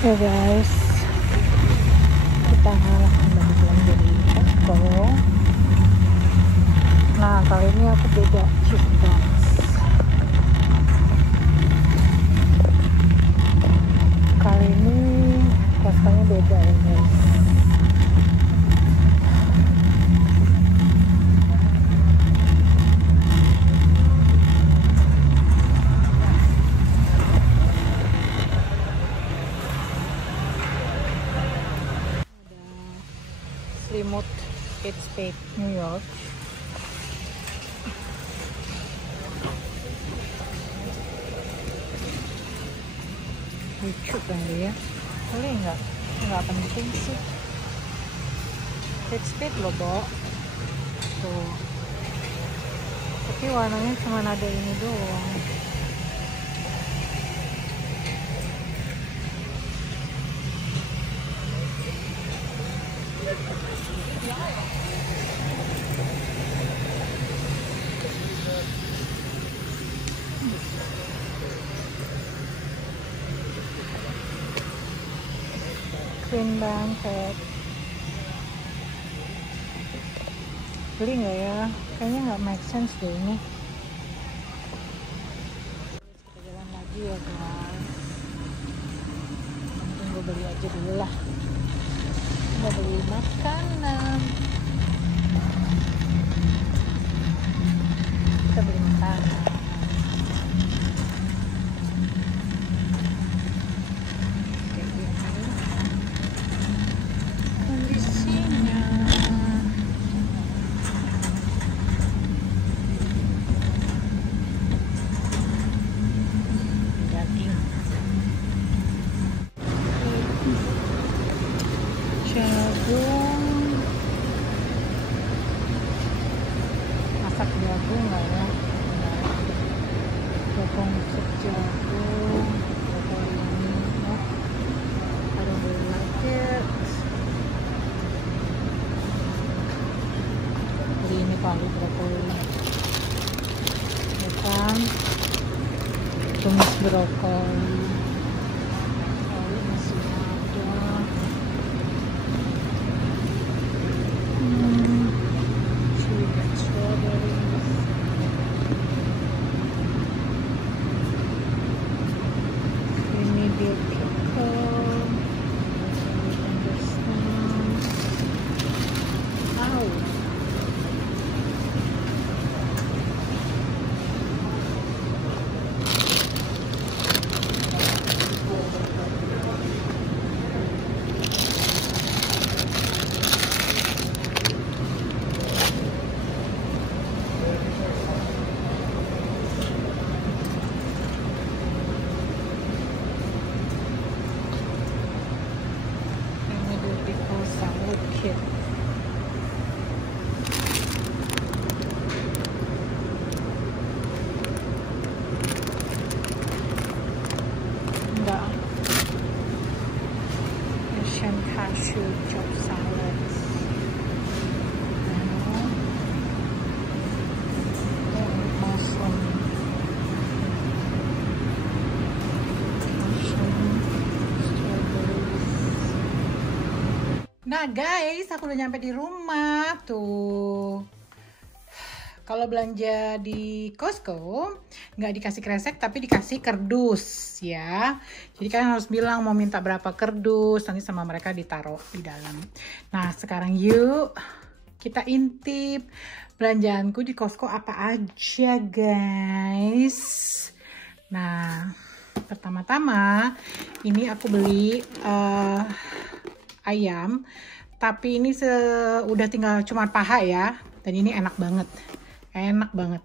Ya guys, kita kembali belanja di Costco. Nah, kali ini aku beda cheese box. Kali ini Costco-nya beda ya guys. Remote Kate Spade New York. Lucu kan dia? Boleh nggak penting sih. Kate Spade loh, Bo. Tuh. Tapi warnanya cuma ada ini doang. Clean banget. Beli nggak ya? Kayaknya nggak make sense deh ini. Kita jalan lagi ya guys. Mungkin gue beli aja dulu lah. Kita beli makanan. Kita beli makanan. Jagung, masak jagung nggak ya? Jagung sup jagung, brokoli ini, ya. Ada beli nugget, beli ini kali brokoli, ya kan? Tumis brokoli. Cashew chop salads. Mushroom. Nah guys, aku udah nyampe di rumah tuh. Kalau belanja di Costco nggak dikasih kresek tapi dikasih kardus ya. Jadi kalian harus bilang mau minta berapa kardus, nanti sama mereka ditaruh di dalam. Nah sekarang yuk kita intip belanjaanku di Costco apa aja guys. Nah pertama-tama ini aku beli ayam, tapi ini udah tinggal cuma paha ya, dan ini enak banget. Enak banget.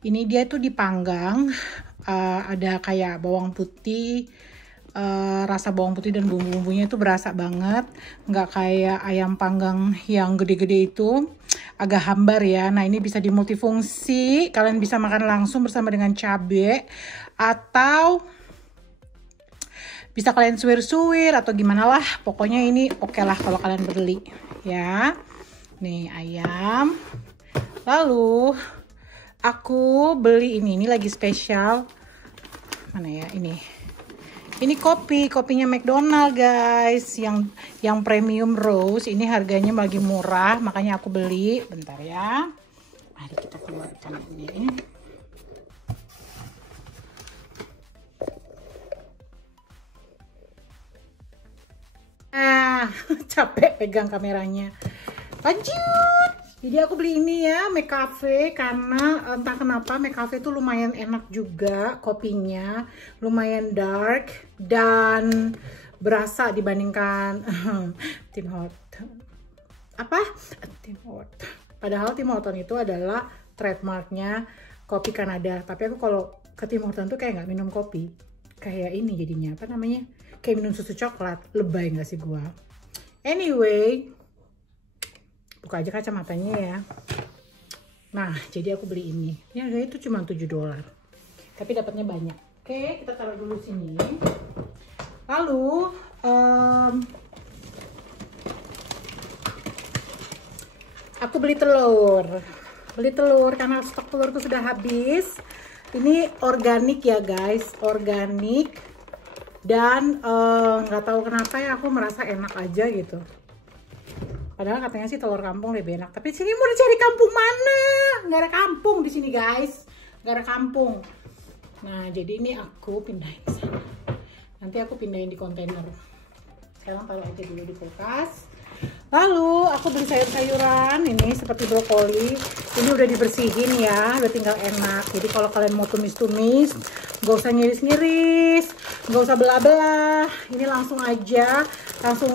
Ini dia tuh dipanggang, ada kayak bawang putih, rasa bawang putih dan bumbu-bumbunya itu berasa banget. Nggak kayak ayam panggang yang gede-gede itu, agak hambar ya. Nah ini bisa dimultifungsi, kalian bisa makan langsung bersama dengan cabai, atau bisa kalian suwir-suwir atau gimana lah. Pokoknya ini oke lah kalau kalian beli ya. Nih ayam. Lalu aku beli ini lagi spesial. Mana ya ini? Ini kopinya McDonald guys, yang premium rose. Ini harganya lagi murah, makanya aku beli. Bentar ya. Mari kita keluarkan ini. Capek pegang kameranya. Lanjut. Jadi aku beli ini ya, McCafe, karena entah kenapa McCafe itu lumayan enak juga kopinya, lumayan dark dan berasa dibandingkan Tim Hortons. Apa? Tim Hortons. Padahal Tim Hortons itu adalah trademarknya kopi Kanada. Tapi aku kalau ke Tim Hortons tuh kayak nggak minum kopi, kayak ini jadinya apa namanya? Kayak minum susu coklat. Lebay nggak sih gua? Anyway. Buka aja kacamatanya ya. Nah, jadi aku beli ini. Ini harganya itu cuma $7. Tapi dapatnya banyak. Oke, kita taruh dulu sini. Lalu, aku beli telur. Beli telur karena stok telurku sudah habis. Ini organik ya guys, organik. Dan nggak tahu kenapa ya aku merasa enak aja gitu. Padahal katanya sih telur kampung lebih enak. Tapi sini mau dicari kampung mana? Nggak ada kampung di sini guys. Nggak ada kampung. Nah jadi ini aku pindahin ke sana. Nanti aku pindahin di kontainer. Sekarang taruh aja dulu di kulkas. Lalu aku beli sayur-sayuran. Ini seperti brokoli. Ini udah dibersihin ya. Udah tinggal enak. Jadi kalau kalian mau tumis-tumis, nggak usah ngiris-ngiris. Nggak usah belah-belah. Ini langsung aja. Langsung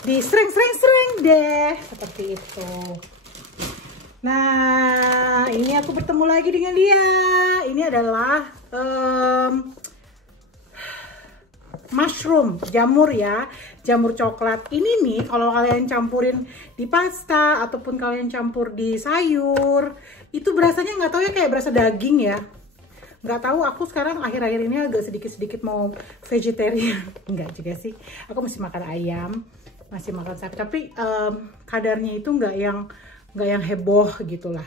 di sering deh seperti itu. Nah ini aku bertemu lagi dengan dia. Ini adalah mushroom, jamur ya, jamur coklat. Ini nih kalau kalian campurin di pasta ataupun kalian campur di sayur, itu berasanya nggak tahu ya, kayak berasa daging ya. Nggak tahu, aku sekarang akhir-akhir ini agak sedikit-sedikit mau vegetarian. Enggak juga sih, aku masih makan ayam, masih makan sapi, tapi kadarnya itu nggak yang heboh gitulah.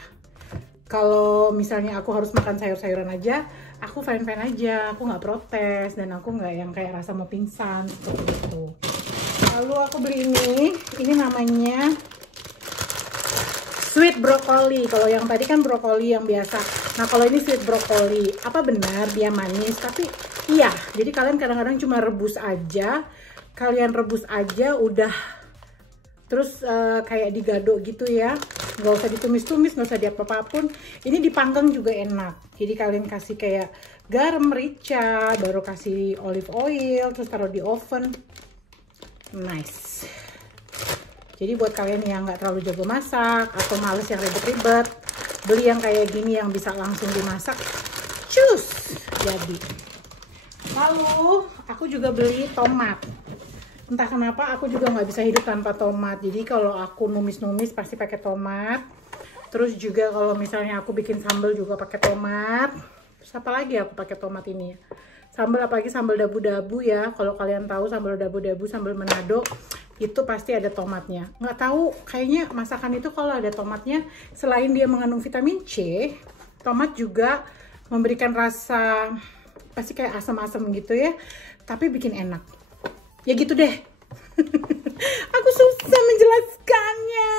Kalau misalnya aku harus makan sayur-sayuran aja, aku fine-fine aja, aku nggak protes, dan aku nggak yang kayak rasa mau pingsan seperti itu. Lalu aku beli ini namanya sweet broccoli. Kalau yang tadi kan brokoli yang biasa. Nah kalau ini sweet broccoli, apa benar dia manis? Tapi iya, jadi kalian kadang-kadang cuma rebus aja. Kalian rebus aja udah, terus kayak digado gitu ya, nggak usah ditumis-tumis, nggak usah diapa-apapun. Ini dipanggang juga enak. Jadi kalian kasih kayak garam, merica, baru kasih olive oil, terus taruh di oven. Nice. Jadi buat kalian yang nggak terlalu jago masak atau males yang ribet-ribet, beli yang kayak gini yang bisa langsung dimasak, cus, jadi. Lalu aku juga beli tomat. Entah kenapa aku juga nggak bisa hidup tanpa tomat. Jadi kalau aku numis-numis pasti pakai tomat. Terus juga kalau misalnya aku bikin sambal juga pakai tomat. Terus apa lagi aku pakai tomat ini? Sambal, apalagi sambal dabu-dabu ya. Kalau kalian tahu sambal dabu-dabu, sambal Manado, itu pasti ada tomatnya. Nggak tahu, kayaknya masakan itu kalau ada tomatnya, selain dia mengandung vitamin C, tomat juga memberikan rasa pasti kayak asam-asam gitu ya. Tapi bikin enak. Ya gitu deh. Aku susah menjelaskannya.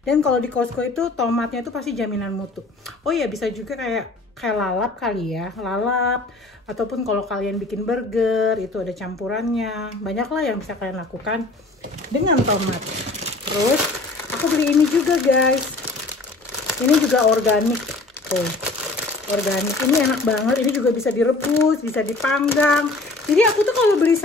Dan kalau di Costco itu tomatnya itu pasti jaminan mutu. Oh ya, bisa juga kayak lalap kali ya, lalap. Ataupun kalau kalian bikin burger itu ada campurannya. Banyak lah yang bisa kalian lakukan dengan tomat. Terus aku beli ini juga guys. Ini juga organik. Tuh, organik. Ini enak banget. Ini juga bisa direbus, bisa dipanggang. Jadi aku tuh kalau beli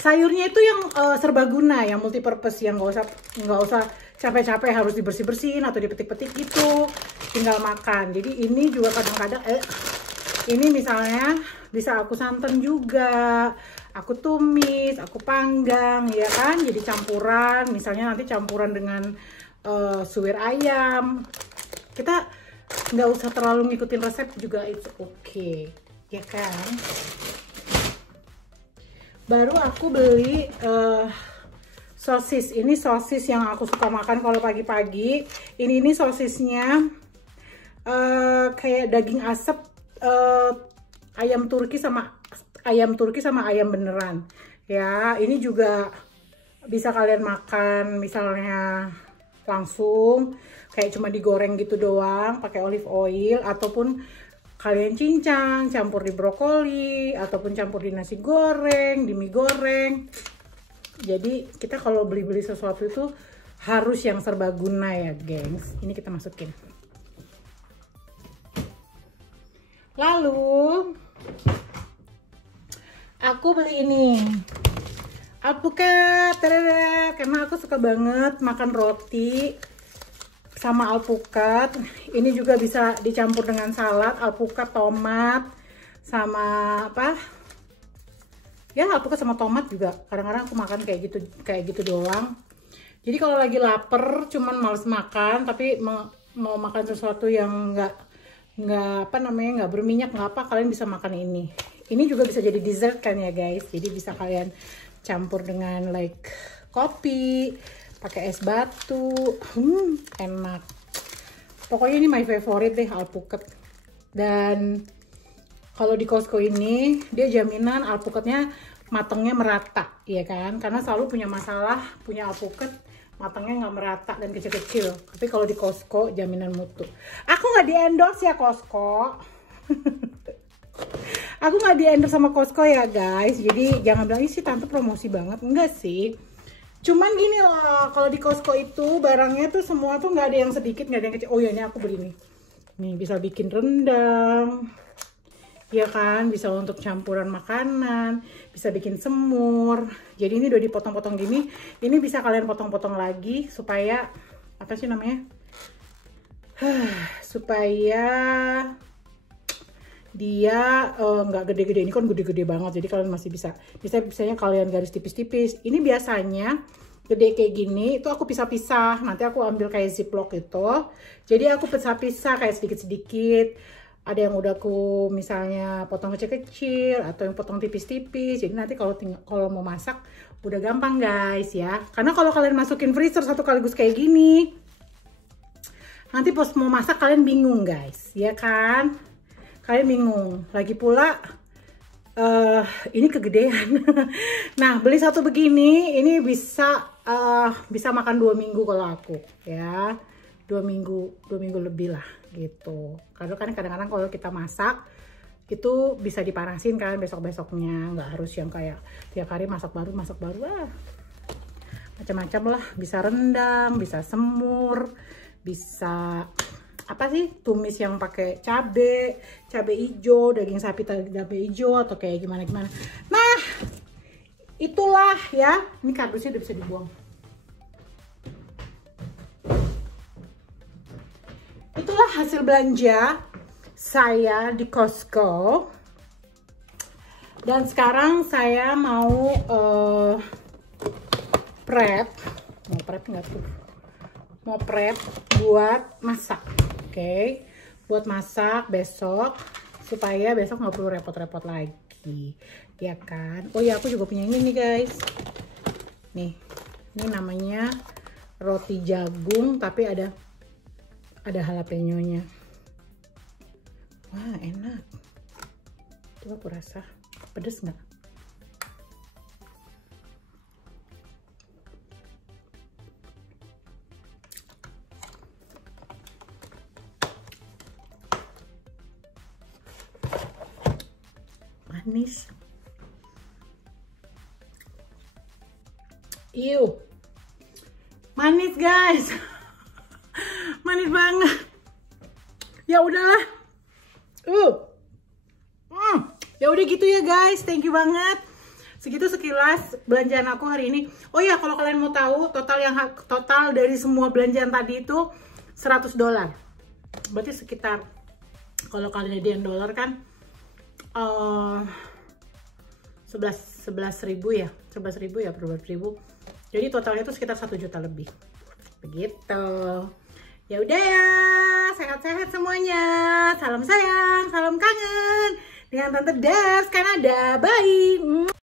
sayurnya itu yang serbaguna, yang multipurpose, yang nggak usah capek-capek harus dibersih-bersihin atau dipetik-petik gitu, tinggal makan. Jadi ini juga kadang-kadang ini misalnya bisa aku santan juga, aku tumis, aku panggang ya kan, jadi campuran. Misalnya nanti campuran dengan suwir ayam, kita nggak usah terlalu ngikutin resep juga, itu oke ya kan. Baru aku beli sosis. Ini sosis yang aku suka makan kalau pagi-pagi. Ini sosisnya kayak daging asap ayam Turki sama ayam beneran. Ya, ini juga bisa kalian makan misalnya langsung kayak cuma digoreng gitu doang pakai olive oil, ataupun kalian cincang campur di brokoli, ataupun campur di nasi goreng, di mie goreng. Jadi kita kalau beli-beli sesuatu itu harus yang serbaguna ya gengs. Ini kita masukin. Lalu aku beli ini alpukat, karena aku suka banget makan roti sama alpukat. Ini juga bisa dicampur dengan salad, alpukat, tomat, sama apa? Ya alpukat sama tomat juga. Kadang-kadang aku makan kayak gitu doang. Jadi kalau lagi lapar, cuman males makan, tapi mau makan sesuatu yang nggak berminyak, nggak apa, kalian bisa makan ini. Ini juga bisa jadi dessert kan ya guys. Jadi bisa kalian campur dengan like kopi, pakai es batu, enak. Pokoknya ini my favorite deh alpukat. Dan kalau di Costco ini dia jaminan alpukatnya matangnya merata, ya kan? Karena selalu punya masalah punya alpukat matangnya nggak merata dan kecil-kecil. Tapi kalau di Costco jaminan mutu. Aku nggak di endorse ya Costco. Aku nggak di endorse sama Costco ya guys. Jadi jangan bilang sih tante promosi banget, enggak sih. Cuman gini loh, kalau di Costco itu barangnya tuh semua tuh nggak ada yang sedikit, nggak ada yang kecil. Oh ya ini aku beli nih. Nih bisa bikin rendang. Ya kan, bisa untuk campuran makanan, bisa bikin semur. Jadi ini udah dipotong-potong gini. Ini bisa kalian potong-potong lagi supaya apa sih namanya? Supaya dia nggak gede-gede. Ini kan gede-gede banget. Jadi kalian masih bisanya kalian garis tipis-tipis. Ini biasanya gede kayak gini itu aku pisah-pisah. Nanti aku ambil kayak ziplock itu. Jadi aku pisah-pisah kayak sedikit-sedikit. Ada yang udah aku misalnya potong kecil-kecil atau yang potong tipis-tipis. Jadi nanti kalau mau masak udah gampang guys ya. Karena kalau kalian masukin freezer satu kaligus kayak gini, nanti pas mau masak kalian bingung guys, ya kan? Kalian bingung. Lagi pula ini kegedean. Nah beli satu begini ini bisa makan 2 minggu kalau aku ya. 2 minggu lebih lah gitu. Karena kan kadang-kadang kalau kita masak itu bisa dipanasin kan besok-besoknya, nggak harus yang kayak tiap hari masak baru macam-macam lah. Bisa rendang, bisa semur, bisa apa sih tumis yang pakai cabe hijau, daging sapi cabe hijau, atau kayak gimana. Nah itulah ya, ini kardusnya udah bisa dibuang. Itulah hasil belanja saya di Costco. Dan sekarang saya mau prep buat masak. Oke. Buat masak besok supaya besok nggak perlu repot-repot lagi, ya kan? Oh ya, aku juga punya ini nih guys. Nih, ini namanya roti jagung tapi ada jalapeno-nya. Wah, enak. Coba aku rasa. Pedes nggak? Manis. Iu. Manis, guys. Manis banget. Ya udahlah. Ya udah gitu ya guys. Thank you banget. Segitu sekilas belanjaan aku hari ini. Oh ya, kalau kalian mau tahu total dari semua belanjaan tadi itu $100. Berarti sekitar, kalau kalian jadiin dolar kan 11.000 ya. 11.000 ya per 12.000. Jadi totalnya itu sekitar 1 juta lebih. Begitu. Ya udah ya, sehat-sehat semuanya. Salam sayang, salam kangen dengan Tante Dars Kanada. Bye.